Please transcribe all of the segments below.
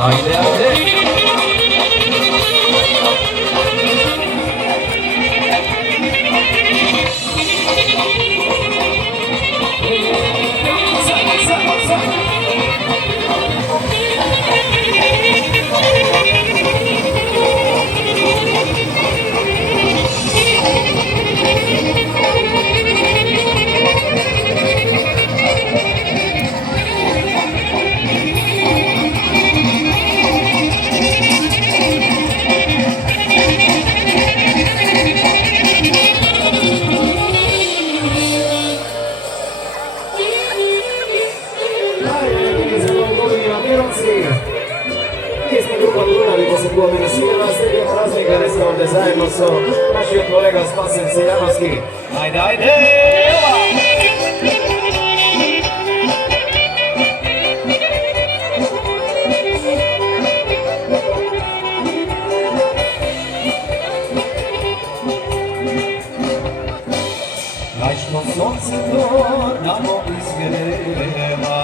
Ajde, ajde. Zajedno su naši od kolega Spasen Siljanovski. Ajde, ajde! Lačno sonce to namo izgreva,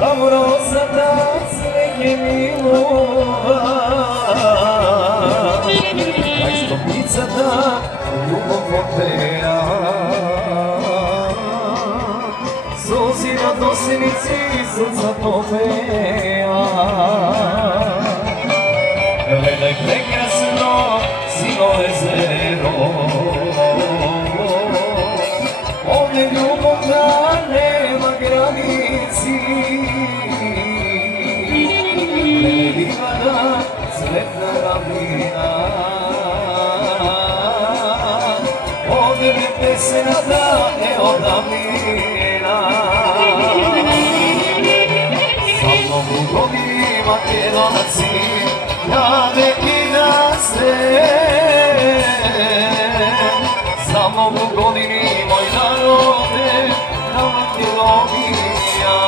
tamo roza da cveke milova, da ljubav opeja, suzi na dosenici srca topeja. Gledaj prekrasno sivo jezero, ovdje ljubav da nema granici. Gledaj livada, cvetna ravnina, pesena da ne odavnina. Sa mnom u godinima Makedonaci rade i da se. Sa mnom u godini moj narode na Makedonija.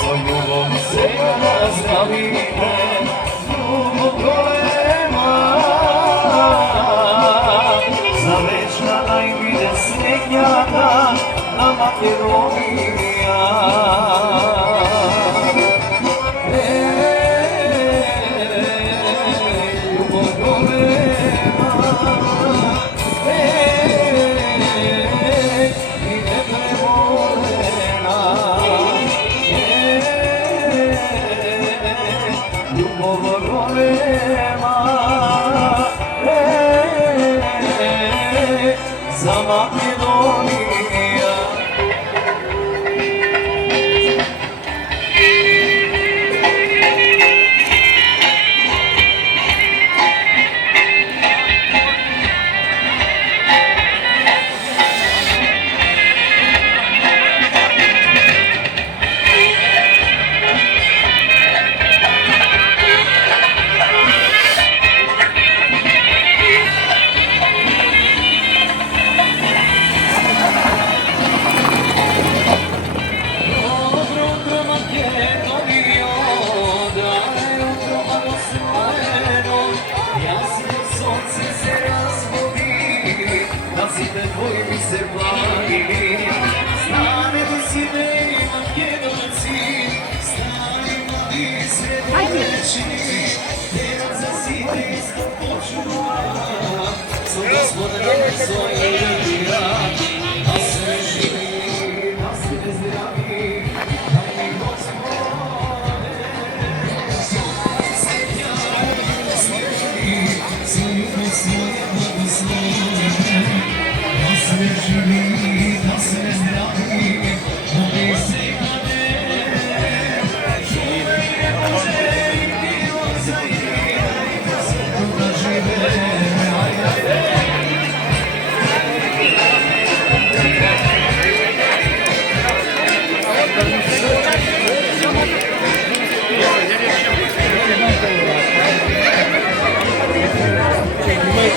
Svoj ljubav se razdravite, ljubav golema, za večna najvide sretnjaka na Makedonija. Ljubav golema, i neprebolena, ljubav golema, za Makedonija.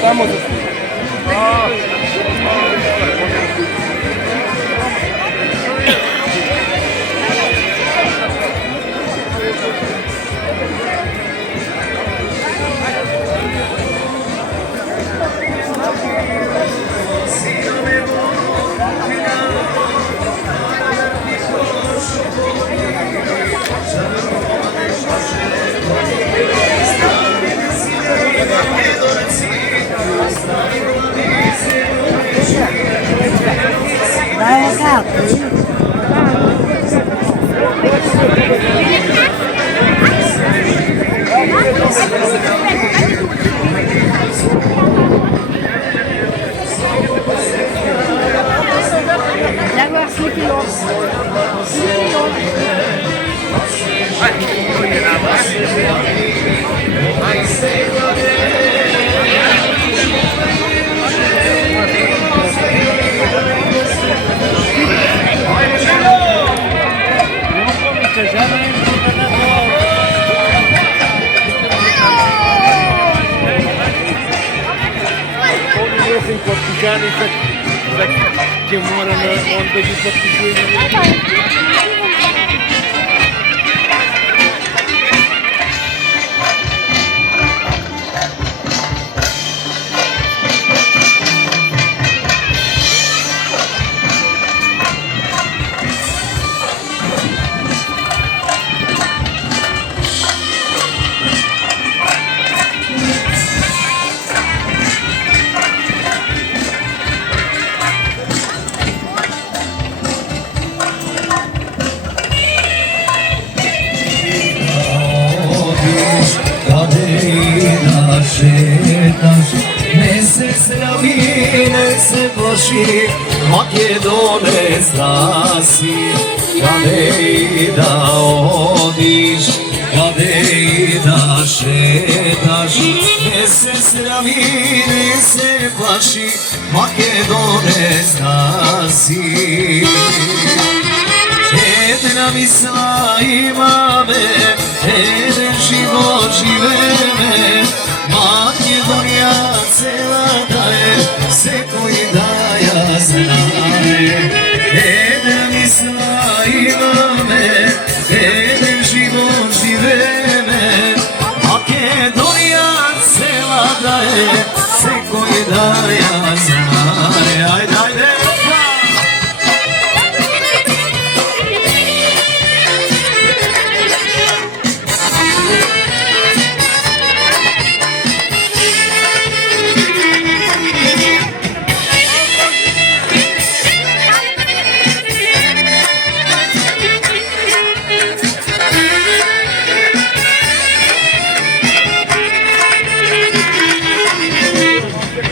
Vamos. Mislim potpisani sad će mora na on da gi potpisuje. Mesec ravine se plaši, Makedone zasi. Kade i da odiš, kade i da šetaš, mesec ravine se plaši, Makedone zasi. Jedna misla ima me, jedan život žive me, Makedonija cela daje, se koji daja znaje. Jedna misla ima me, jedan život žive me, Makedonija cela daje, se koji daja znaje. Ajde, ajde!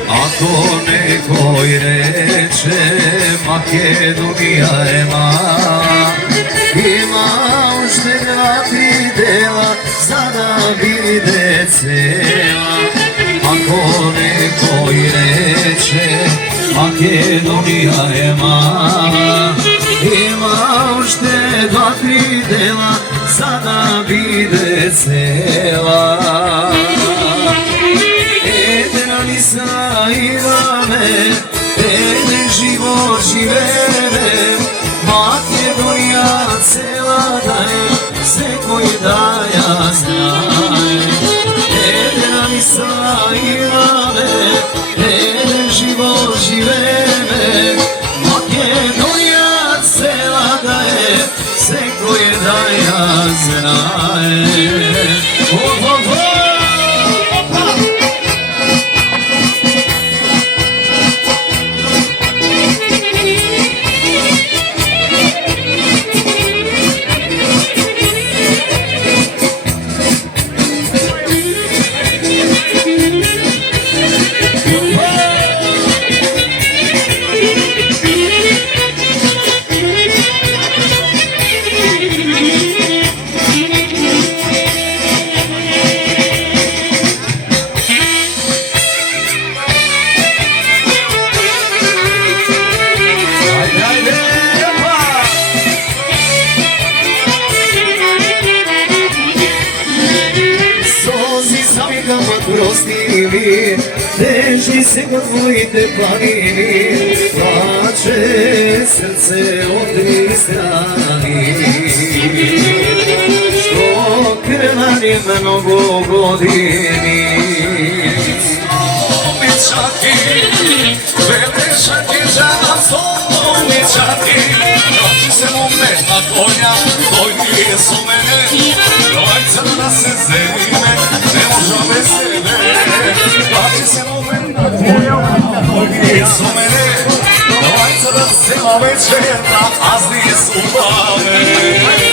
Ako nekoj reče Makedonija je mala, ima ušte 2-3 dela za da vide cela. Ako nekoj reče Makedonija je mala, ima ušte 2-3 dela za da vide cela. Misla ima me, jedan život žive me, Makedonija cela daje, sve koji daja znaje. Jedna misla ima me, jedan život žive me, Makedonija cela daje, sve koji daja znaje. Prostivi, teži se kod tvojite planini, plače srce od 3 strani. Što krvani mnogo godini. Običati, velešati žena običati, noći se mume na konja, dojmi su mene, dojca da se zemine, ne možem bez sebe. Noći se mume na konja, dojmi su mene, dojca da se večer na azni su bave.